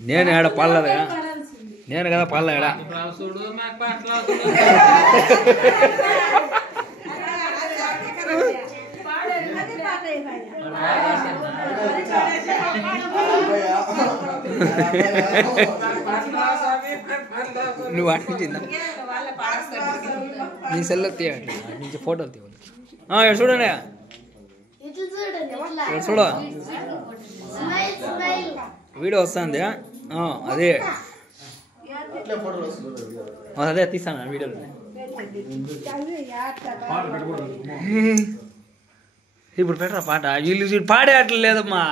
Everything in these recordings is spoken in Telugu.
నేను ఏడ పడలేదుగా నేను కదా పడలే ఏడా నువ్వు అటు నుంచి నీ సెల్లో తీయండి అటు నుంచి ఫోటోలు తీయండి చూడండి చూడ వీడియో వస్తుంది అదే అదే తీస్తాను వీడియోలో ఇప్పుడు పెట్టరా పాట వీళ్ళు పాడే అట్లా లేదమ్మా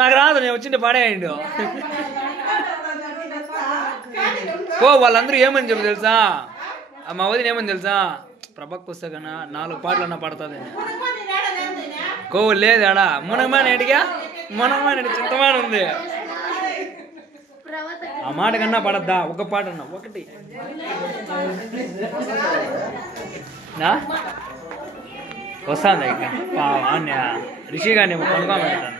నాకు రాదు నేను వచ్చింటే పాడేయండి వాళ్ళందరూ ఏమని చెప్పు తెలుసా మా వదిన ఏమని తెలుసా ప్రభాకు వస్తే కన్నా 4 పాటలన్నా పడుతుంది లేదు ఆడా మునగమాన ఏడిగా మునగమాన చింతమాన ఉంది ఆ మాట కన్నా పడద్దా ఒక పాట అన్నా ఒకటి వస్తాంది ఇక రిషి గారిని కొనుక్కోమంటాను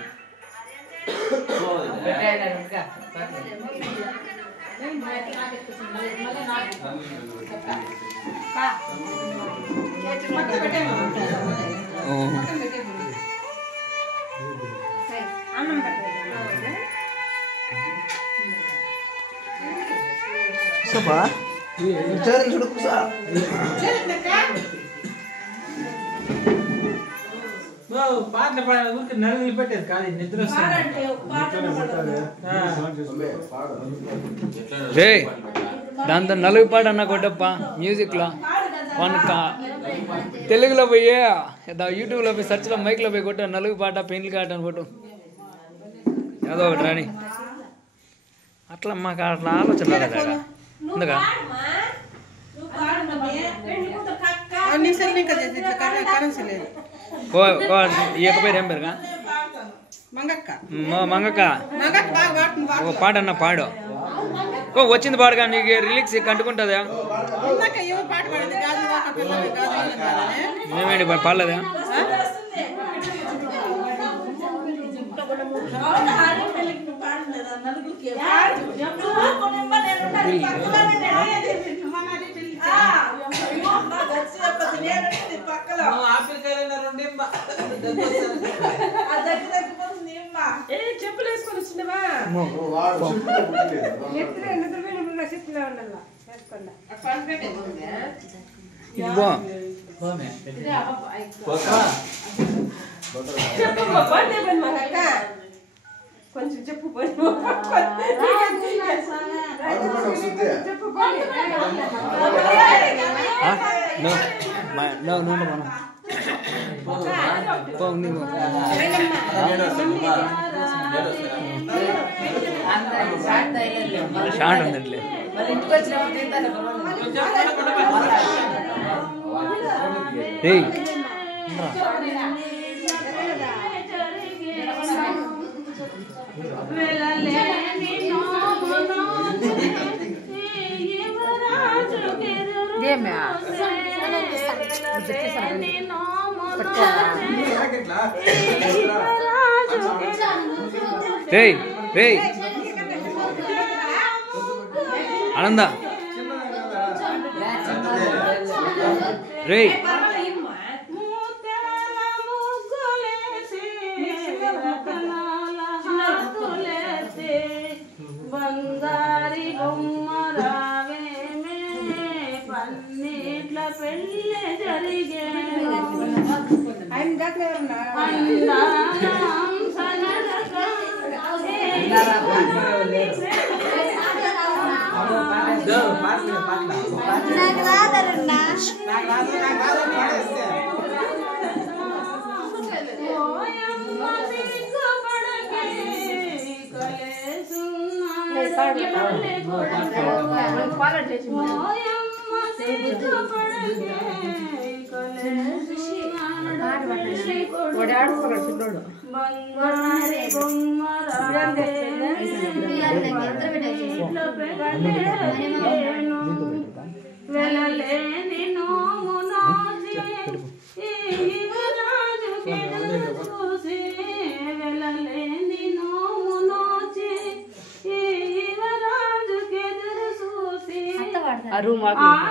పాటలు పాడే ఊరికి నలుగురు పెట్టేది కాదు నిద్ర దాంతో నలుగు పాట అన్న కొట్టప్ప మ్యూజిక్లో తెలుగులో పోయి యూట్యూబ్లో పోయి సెర్చ్లో మైక్లో పోయి కొట్టు నలుగు పాట పెయింట్లు కాట అని కొట్టు ఏదో ఒకటి రాని అట్లా మాకు అట్లా ఆలోచన రాలేదు అందుక ఈ యొక్క పేరు ఏం పేరుగా మంగక్క ఒక పాట అన్న పాడు వచ్చింది పాడుగా నీకు రిలీక్స్ కంటుకుంటుందా మేమేంటి పాడలేదా చెప్పులు వేసుకొని వచ్చినవా కొంచెం చెప్పు షార్ట్ ఉందండి ఆనంద రే బంగారి బొమ్మ రావే పన్నీట్ల పెళ్ళి జరిగే బంగారి బొమ్మ వెళ్ళలేని నోము నోచి రాజు చూసి వెళ్ళలేని నోము నోచి ఆ రూమ్ ఆకాశ